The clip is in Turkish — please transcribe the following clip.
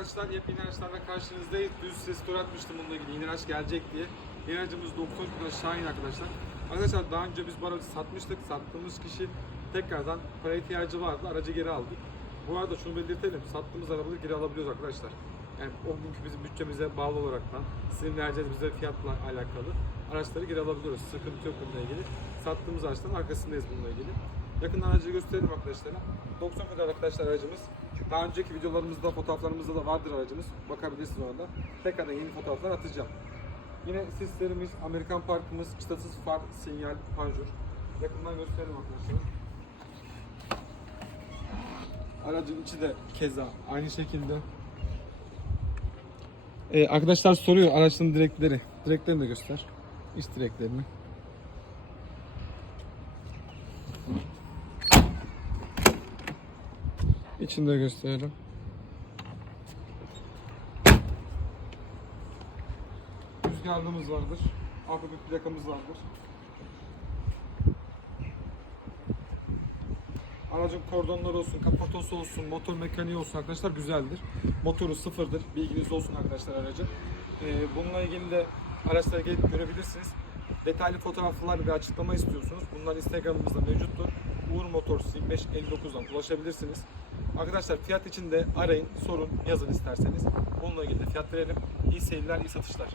arkadaşlar yepyeni araçlarla karşınızdayız. Düz ses story atmıştım bununla ilgili yeni araç gelecek diye. Yeni aracımız 93 Plus Şahin arkadaşlar. Arkadaşlar daha önce biz bu aracı satmıştık. Sattığımız kişi tekrardan para ihtiyacı vardı. Aracı geri aldık. Bu arada şunu belirtelim. Sattığımız arabaları geri alabiliyoruz arkadaşlar. Yani o günkü bizim bütçemize bağlı olaraktan sizin vereceğiniz bize fiyatla alakalı araçları geri alabiliyoruz. Sıkıntı yok bununla ilgili. Sattığımız araçların arkasındayız bununla ilgili. Yakın aracı gösterelim arkadaşlara. 90 kadar arkadaşlar aracımız. Daha önceki videolarımızda, fotoğraflarımızda da vardır aracımız. Bakabilirsiniz orada. Tekrardan yeni fotoğraflar atacağım. Yine sislerimiz, Amerikan parkımız, çıtasız far, sinyal, panjur. Yakından gösterelim arkadaşlar. Aracın içi de keza aynı şekilde. Ee, arkadaşlar soruyor araçların direkleri. Direklerini de göster. İç direklerini. İçinde gösterelim. Rüzgarlığımız vardır. Arka bir plakamız vardır. Aracın kordonları olsun, kaportası olsun, motor mekaniği olsun arkadaşlar güzeldir. Motoru sıfırdır. Bilginiz olsun arkadaşlar aracın. Ee, bununla ilgili de araçlara gelip görebilirsiniz. Detaylı fotoğraflar ve açıklama istiyorsunuz. Bunlar Instagram'ımızda mevcuttur. Uğur Motors 2559'dan ulaşabilirsiniz. Arkadaşlar fiyat için de arayın, sorun, yazın isterseniz. Bununla ilgili de fiyat verelim. İyi seyirler, iyi satışlar.